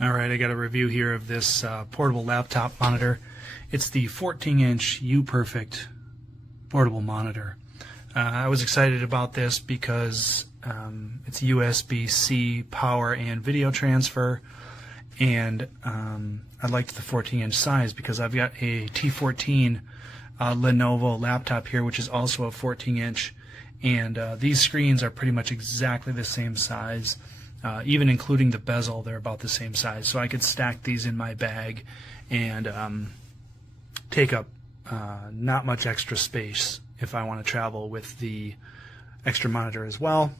Alright, I got a review here of this portable laptop monitor. It's the 14-inch UPERFECT portable monitor. I was excited about this because it's USB-C power and video transfer, and I liked the 14-inch size because I've got a T14 Lenovo laptop here, which is also a 14-inch, and these screens are pretty much exactly the same size. Even including the bezel, they're about the same size. So I could stack these in my bag and take up not much extra space if I want to travel with the extra monitor as well.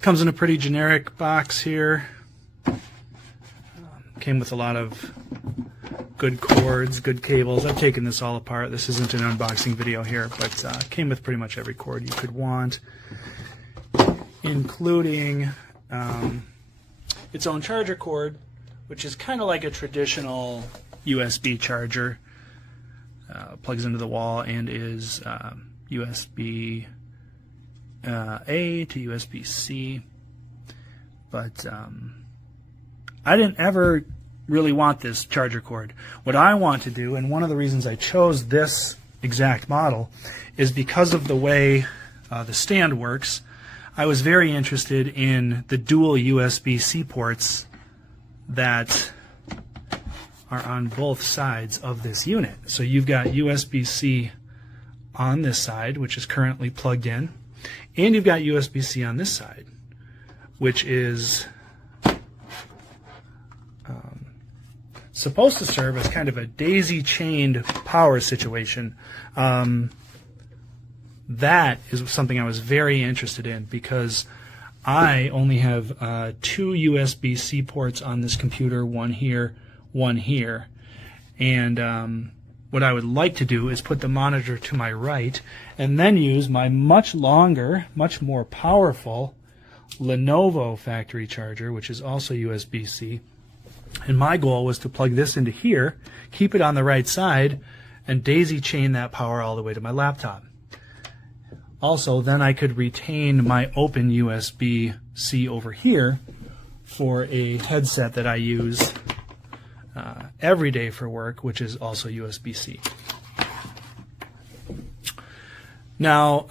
Comes in a pretty generic box here. Came with a lot of good cords, good cables. I've taken this all apart. This isn't an unboxing video here, but came with pretty much every cord you could want, including its own charger cord, which is kind of like a traditional USB charger. Plugs into the wall and is USB A to USB C. But I didn't ever really want this charger cord. What I want to do, and one of the reasons I chose this exact model, is because of the way the stand works. I was very interested in the dual USB-C ports that are on both sides of this unit. So you've got USB-C on this side, which is currently plugged in, and you've got USB-C on this side, which is supposed to serve as kind of a daisy-chained power situation. That is something I was very interested in because I only have two USB-C ports on this computer, one here, and what I would like to do is put the monitor to my right and then use my much longer, much more powerful Lenovo factory charger, which is also USB-C. And my goal was to plug this into here, keep it on the right side, and daisy chain that power all the way to my laptop. Also, then I could retain my open USB-C over here for a headset that I use every day for work, which is also USB-C. Now,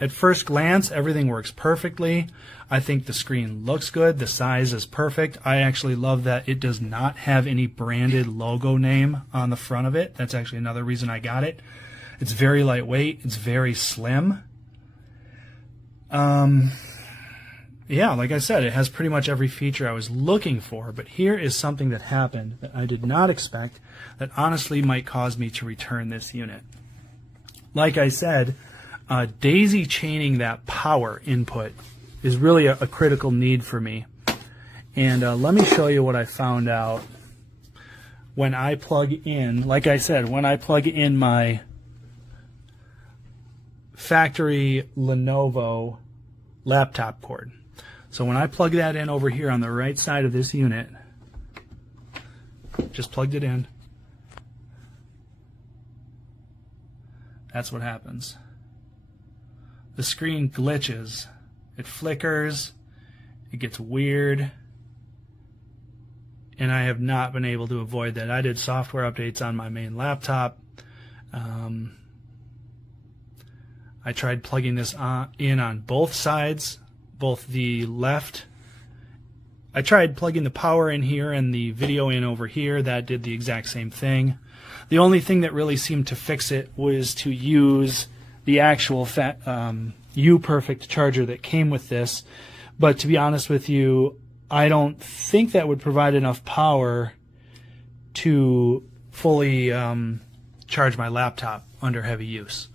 at first glance, everything works perfectly. I think the screen looks good. The size is perfect. I actually love that it does not have any branded logo name on the front of it. That's actually another reason I got it. It's very lightweight. It's very slim. Yeah, like I said, it has pretty much every feature I was looking for, but here is something that happened that I did not expect that honestly might cause me to return this unit. Like I said, daisy chaining that power input is really a critical need for me. And let me show you what I found out when I plug in, like I said, when I plug in my factory Lenovo laptop cord. So when I plug that in over here on the right side of this unit, just plugged it in, that's what happens. The screen glitches. It flickers, it gets weird, and I have not been able to avoid that. I did software updates on my main laptop. I tried plugging this in on both sides, both the left. I tried plugging the power in here and the video in over here. That did the exact same thing. The only thing that really seemed to fix it was to use the actual UPERFECT charger that came with this. But to be honest with you, I don't think that would provide enough power to fully charge my laptop under heavy use.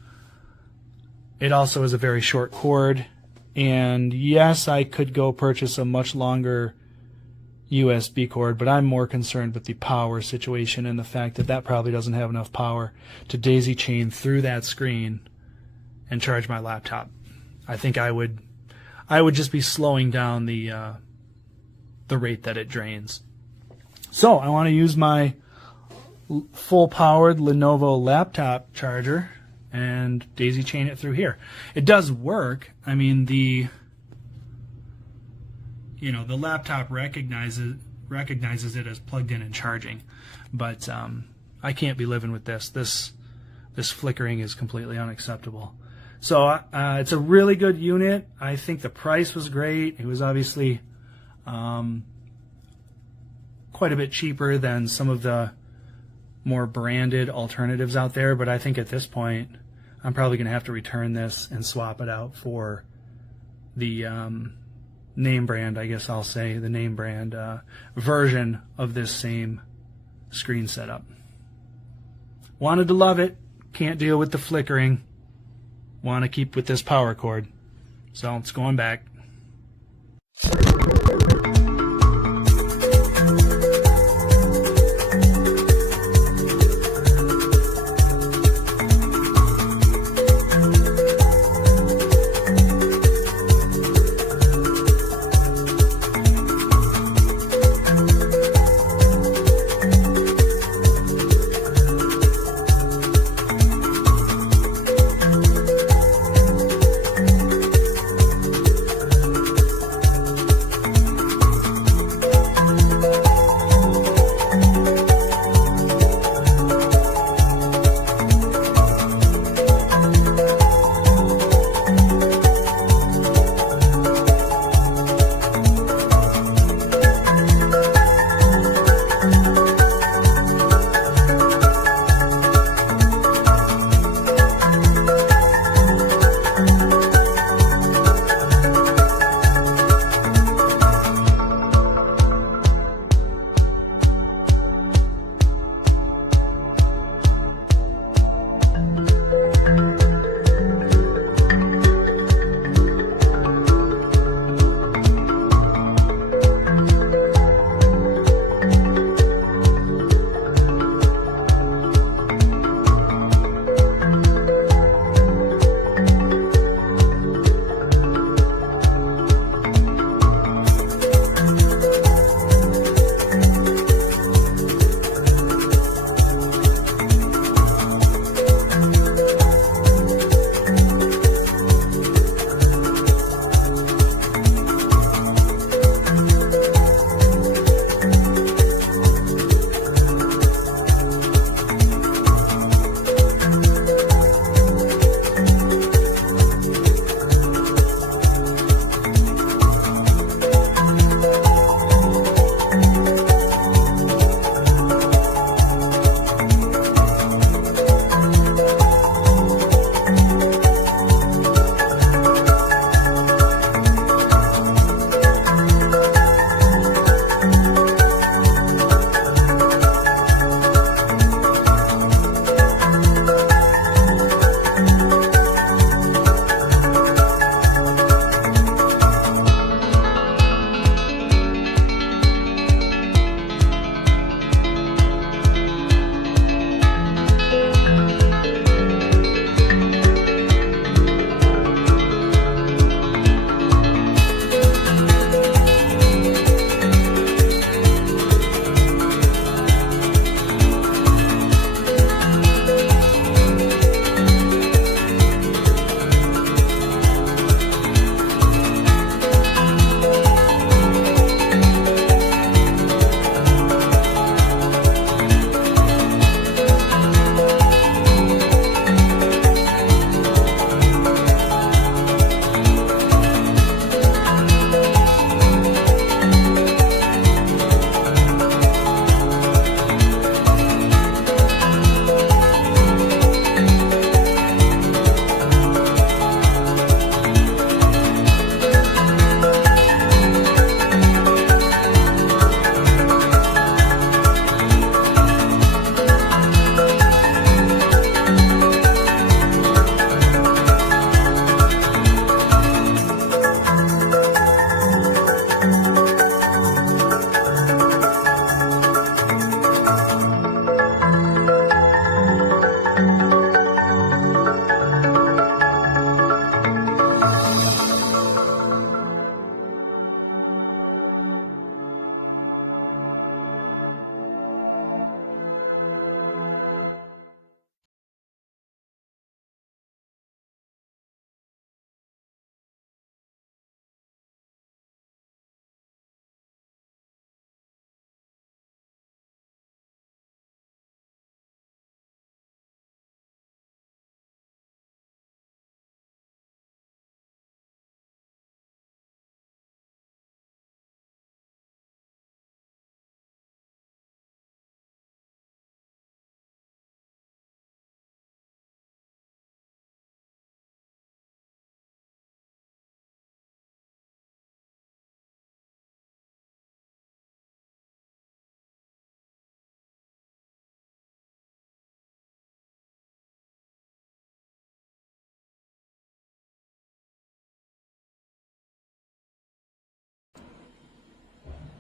It also is a very short cord, and yes, I could go purchase a much longer USB cord, but I'm more concerned with the power situation and the fact that that probably doesn't have enough power to daisy chain through that screen and charge my laptop. I think I would just be slowing down the rate that it drains. So I want to use my full-powered Lenovo laptop charger and daisy chain it through here. It does work. I mean, the you know, the laptop recognizes it as plugged in and charging, but I can't be living with this. This flickering is completely unacceptable. So it's a really good unit. I think the price was great. It was obviously quite a bit cheaper than some of the more branded alternatives out there, but I think at this point I'm probably going to have to return this and swap it out for the name brand, I guess I'll say, the name brand version of this same screen setup. Wanted to love it, can't deal with the flickering, want to keep with this power cord, so it's going back.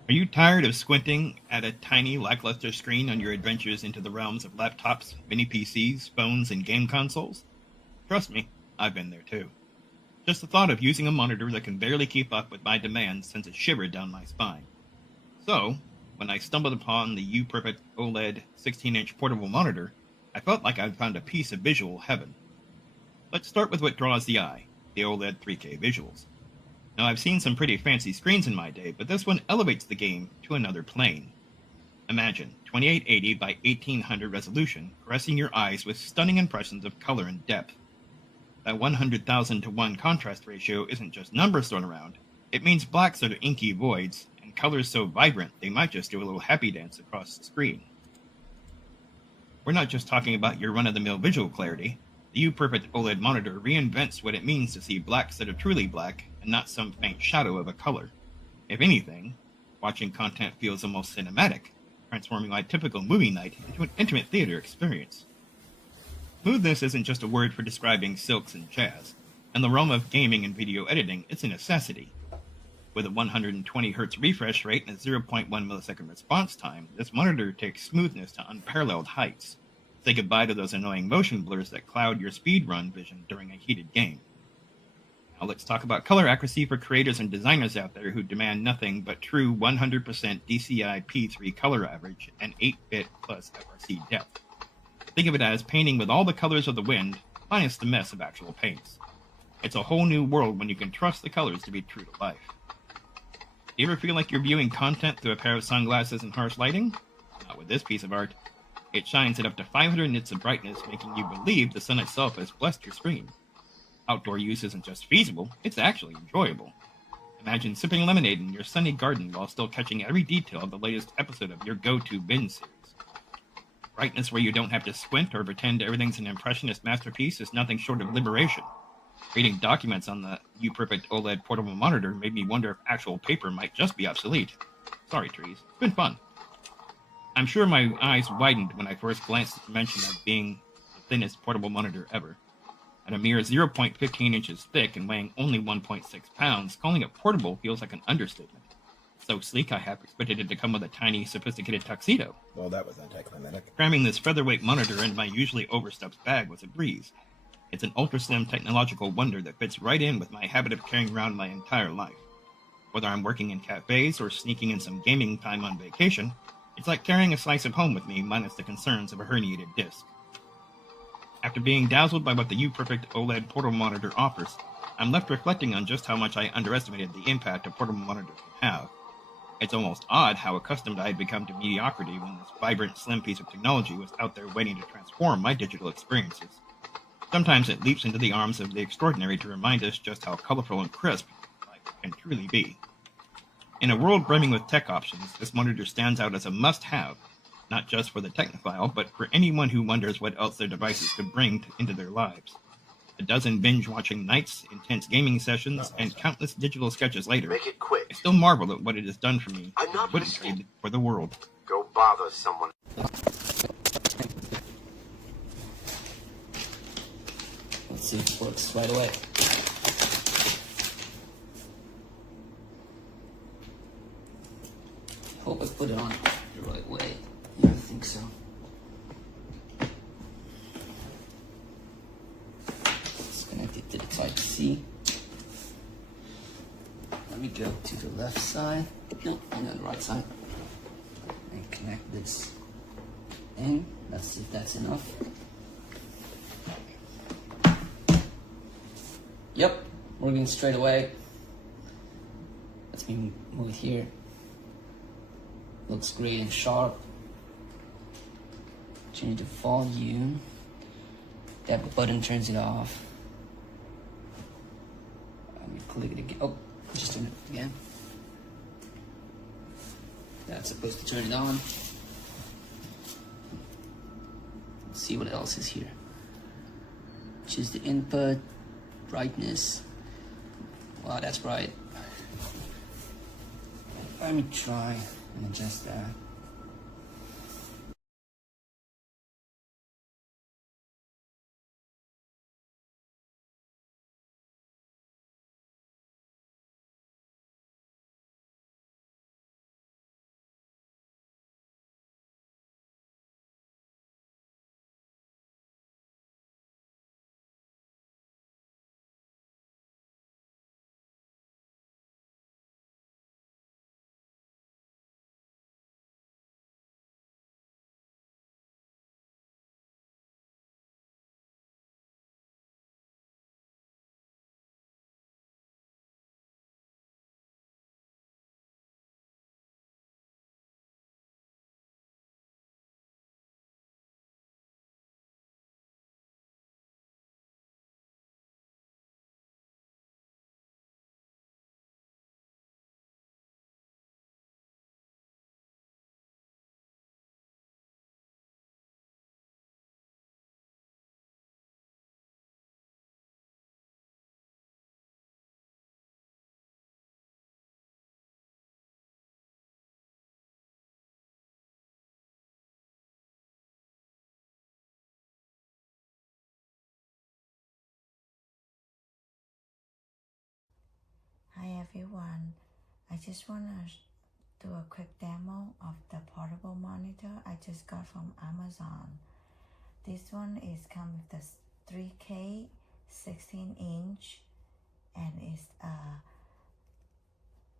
Are you tired of squinting at a tiny, lackluster screen on your adventures into the realms of laptops, mini PCs, phones, and game consoles? Trust me, I've been there too. Just the thought of using a monitor that can barely keep up with my demands sends a shiver down my spine. So, when I stumbled upon the UPERFECT OLED 16-inch portable monitor, I felt like I'd found a piece of visual heaven. Let's start with what draws the eye, the OLED 3K visuals. Now, I've seen some pretty fancy screens in my day, but this one elevates the game to another plane. Imagine 2880 by 1800 resolution caressing your eyes with stunning impressions of color and depth. That 100,000 to 1 contrast ratio isn't just numbers thrown around, it means blacks that are inky voids, and colors so vibrant they might just do a little happy dance across the screen. We're not just talking about your run-of-the-mill visual clarity. The UPERFECT OLED monitor reinvents what it means to see blacks that are truly black and not some faint shadow of a color. If anything, watching content feels almost cinematic, transforming my typical movie night into an intimate theater experience. Smoothness isn't just a word for describing silks and jazz. In the realm of gaming and video editing, it's a necessity. With a 120Hz refresh rate and a 0.1 millisecond response time, this monitor takes smoothness to unparalleled heights. Say goodbye to those annoying motion blurs that cloud your speedrun vision during a heated game. Now let's talk about color accuracy for creators and designers out there who demand nothing but true 100% DCI P3 color average and 8-bit plus FRC depth. Think of it as painting with all the colors of the wind, minus the mess of actual paints. It's a whole new world when you can trust the colors to be true to life. Do you ever feel like you're viewing content through a pair of sunglasses in harsh lighting? Not with this piece of art. It shines at up to 500 nits of brightness, making you believe the sun itself has blessed your screen. Outdoor use isn't just feasible, it's actually enjoyable. Imagine sipping lemonade in your sunny garden while still catching every detail of the latest episode of your go-to binge series. Brightness where you don't have to squint or pretend everything's an impressionist masterpiece is nothing short of liberation. Reading documents on the UPERFECT OLED portable monitor made me wonder if actual paper might just be obsolete. Sorry, trees. It's been fun. I'm sure my eyes widened when I first glanced at the mention of being the thinnest portable monitor ever. At a mere 0.15 inches thick and weighing only 1.6 pounds, calling it portable feels like an understatement. So sleek I half expected it to come with a tiny, sophisticated tuxedo. Well, that was anticlimactic. Cramming this featherweight monitor into my usually overstuffed bag was a breeze. It's an ultra-slim technological wonder that fits right in with my habit of carrying around my entire life. Whether I'm working in cafes or sneaking in some gaming time on vacation, it's like carrying a slice of home with me minus the concerns of a herniated disc. After being dazzled by what the UPERFECT OLED portable monitor offers, I'm left reflecting on just how much I underestimated the impact a portable monitor can have. It's almost odd how accustomed I had become to mediocrity when this vibrant, slim piece of technology was out there waiting to transform my digital experiences. Sometimes it leaps into the arms of the extraordinary to remind us just how colorful and crisp life can truly be. In a world brimming with tech options, this monitor stands out as a must-have, not just for the technophile, but for anyone who wonders what else their devices could bring into their lives. A dozen binge-watching nights, intense gaming sessions, and countless digital sketches later, Make it quick. I still marvel at what it has done for me. I'm not I wouldn't listening. trade it for the world. Go bother someone. Let's see if it works right away. Hope I put it on the right way. Yeah, I think so. Let's connect it to the Type-C. Let me go to the left side. No, on the right side. And connect this in. Let's see if that's enough. Yep, working straight away. Let me move it here. Looks great and sharp. Change the volume. Tap the button turns it off. Let me click it again. Oh, just turn it again. That's supposed to turn it on. Let's see what else is here. Choose the input. Brightness. Wow, that's bright. Let me try and adjust that. Hi everyone, I just want to do a quick demo of the portable monitor I just got from Amazon. This one is come with the 3K 16-inch and it's a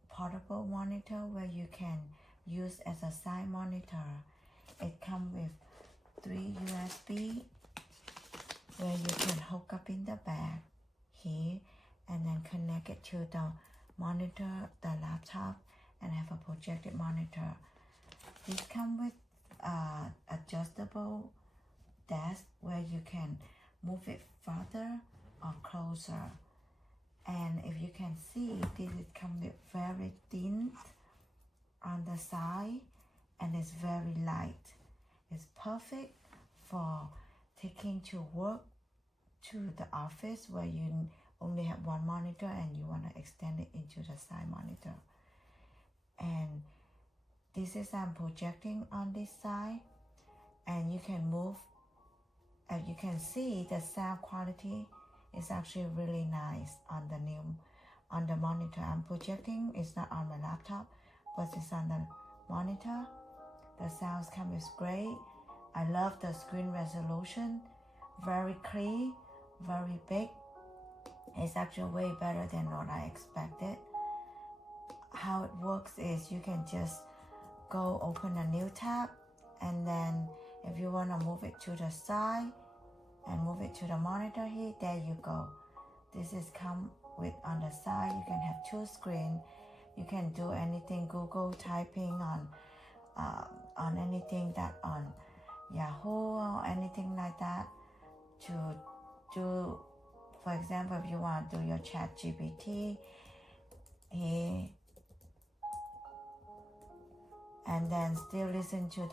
portable monitor where you can use as a side monitor. It comes with 3 USB where you can hook up in the back here and then connect it to the monitor, the laptop, and have a projected monitor. This comes with adjustable desk where you can move it further or closer. And if you can see, this is come with very thin on the side and it's very light. It's perfect for taking to work to the office where you only have one monitor and you want to extend it into the side monitor. And this is I'm projecting on this side, and you can move. As you can see, the sound quality is actually really nice on the monitor I'm projecting. It's not on my laptop, but it's on the monitor. The sounds come is great. I love the screen resolution, very clear, very big. It's actually way better than what I expected. How it works is you can just go open a new tab, and then if you want to move it to the side and move it to the monitor here, there you go. This is come with on the side. You can have 2 screens. You can do anything, Google typing on anything that on Yahoo or anything like that to do. For example, if you want to do your chat GPT here, and then still listen to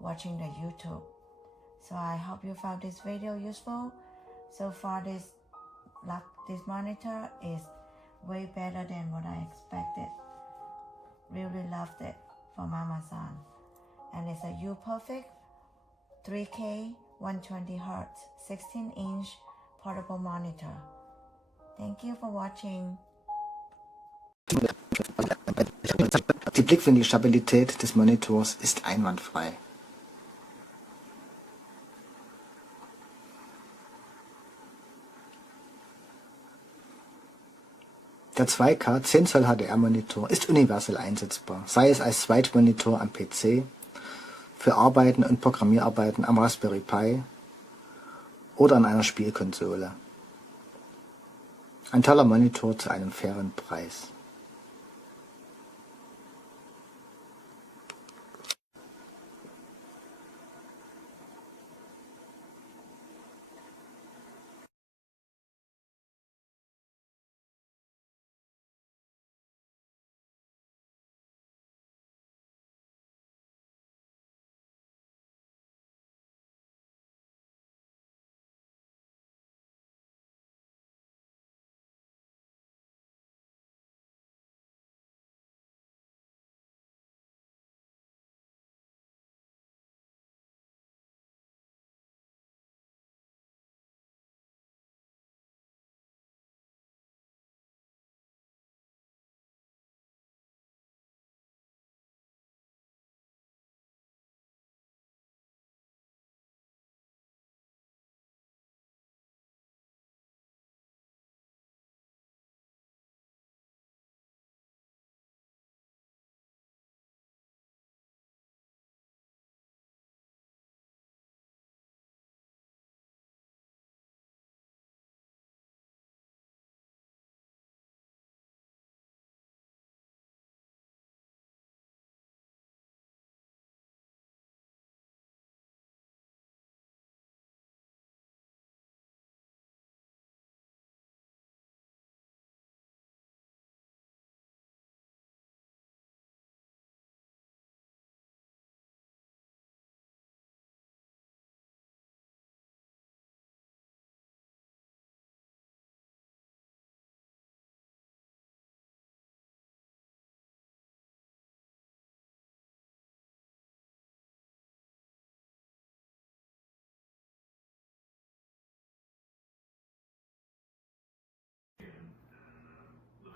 watching the YouTube. So I hope you found this video useful. So far this monitor is way better than what I expected. Really loved it from Amazon. And it's a UPERFECT 3K 120Hz 16-inch portable monitor. Thank you for watching. Die Blickwinkelstabilität des Monitors ist einwandfrei. Der 2K 10 Zoll HDR-Monitor ist universell einsetzbar, sei es als Zweitmonitor am PC, für Arbeiten und Programmierarbeiten am Raspberry Pi oder an einer Spielkonsole. Ein toller Monitor zu einem fairen Preis.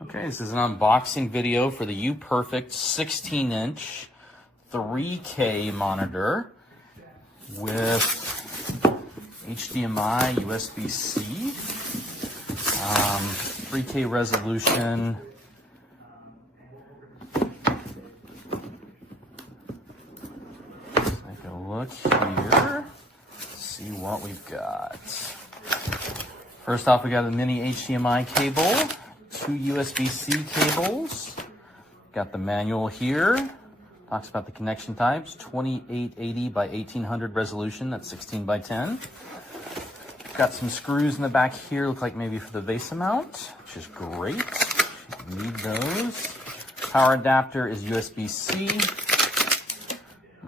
Okay, this is an unboxing video for the UPERFECT 16-inch 3K monitor with HDMI, USB-C, 3K resolution. Let's take a look here, see what we've got. First off, we got a mini HDMI cable, 2 USB-C cables. Got the manual here. Talks about the connection types, 2880 by 1800 resolution, that's 16 by 10. Got some screws in the back here, look like maybe for the VESA mount, which is great. Need those. Power adapter is USB-C.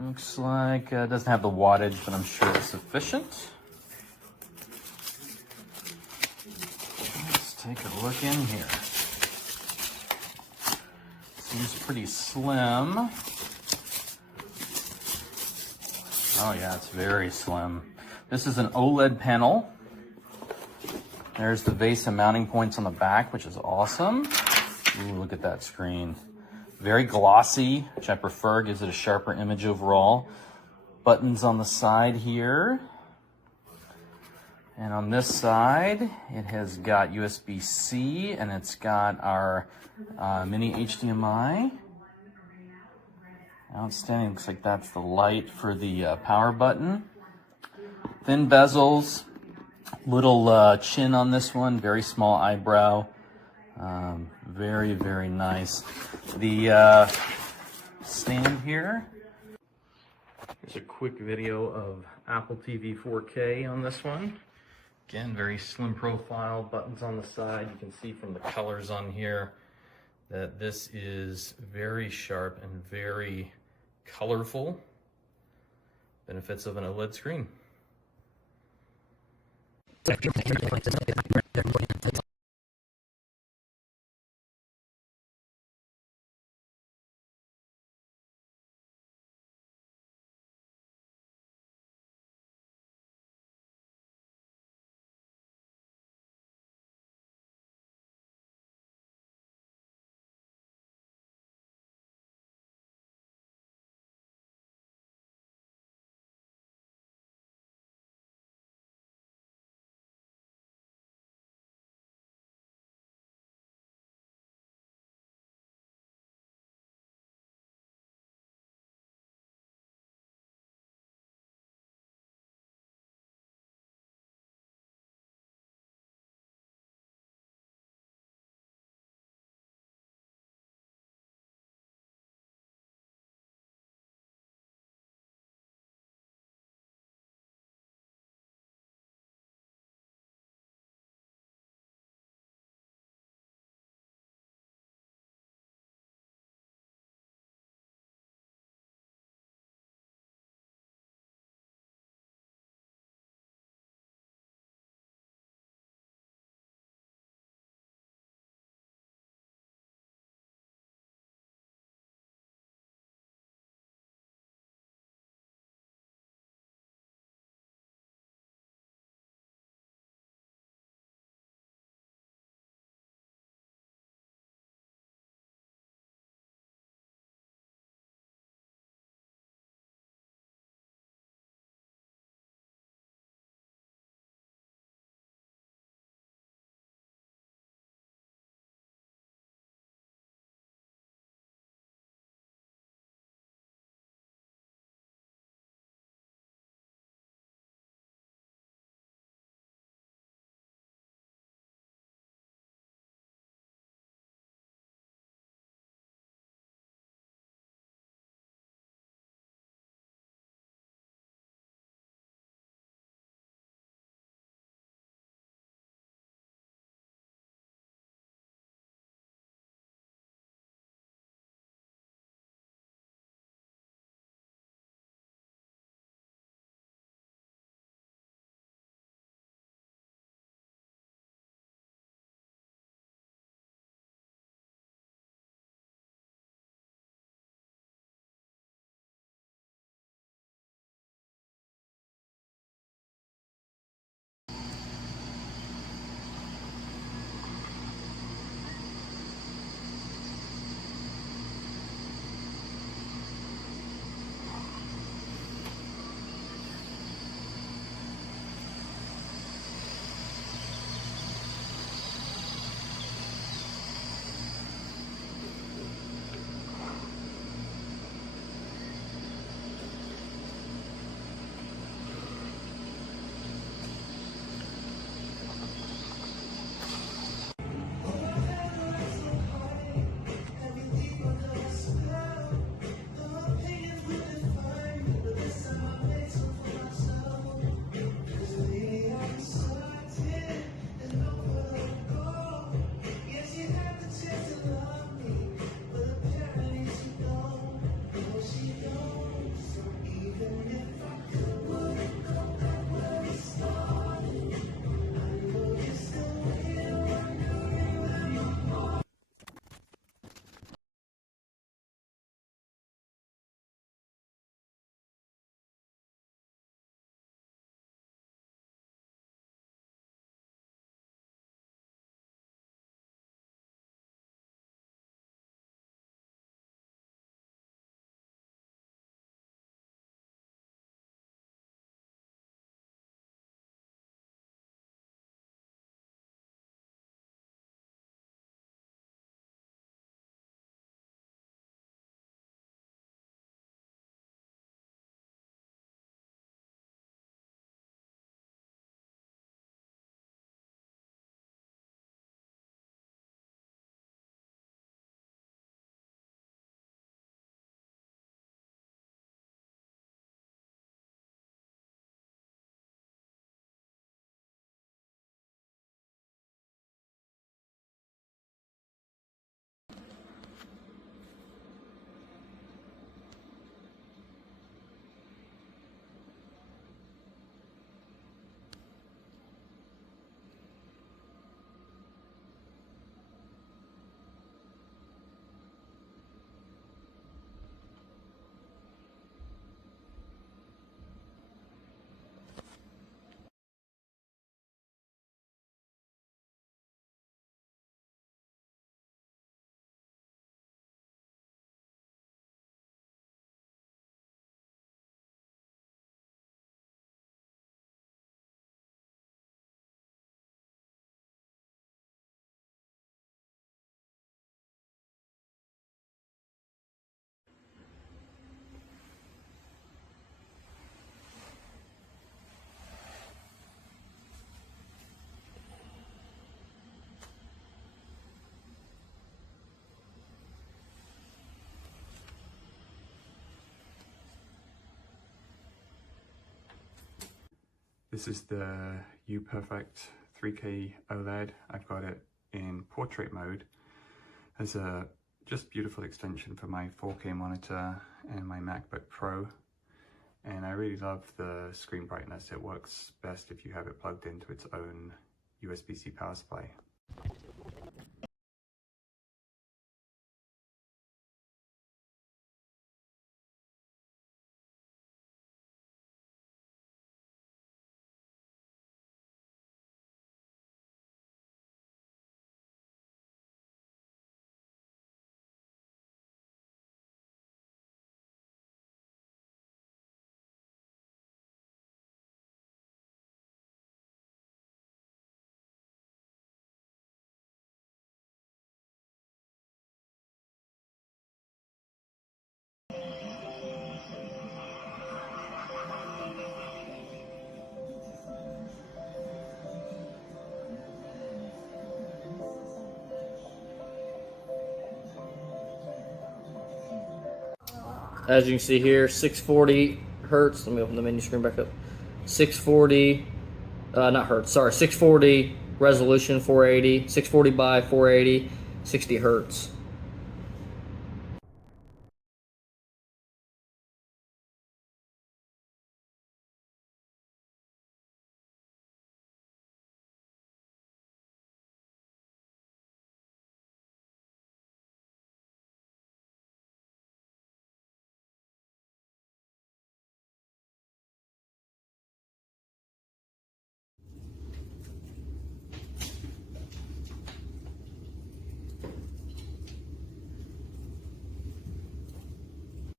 Looks like it doesn't have the wattage, but I'm sure it's sufficient. Let's take a look in here. Seems pretty slim. Oh yeah, it's very slim. This is an OLED panel. There's the VESA mounting points on the back, which is awesome. Ooh, look at that screen. Very glossy, which I prefer, gives it a sharper image overall. Buttons on the side here. And on this side, it has got USB-C, and it's got our mini HDMI. Outstanding, looks like that's the light for the power button. Thin bezels, little chin on this one, very small eyebrow. Very, very nice. The stand here. Here's a quick video of Apple TV 4K on this one. Again, very slim profile, buttons on the side. You can see from the colors on here that this is very sharp and very colorful. Benefits of an OLED screen. This is the UPERFECT 3K OLED. I've got it in portrait mode as a just beautiful extension for my 4K monitor and my MacBook Pro. And I really love the screen brightness. It works best if you have it plugged into its own USB-C power supply. As you can see here, 640 hertz. Let me open the menu screen back up. 640, not hertz, sorry, 640 resolution, 480, 640 by 480, 60 hertz.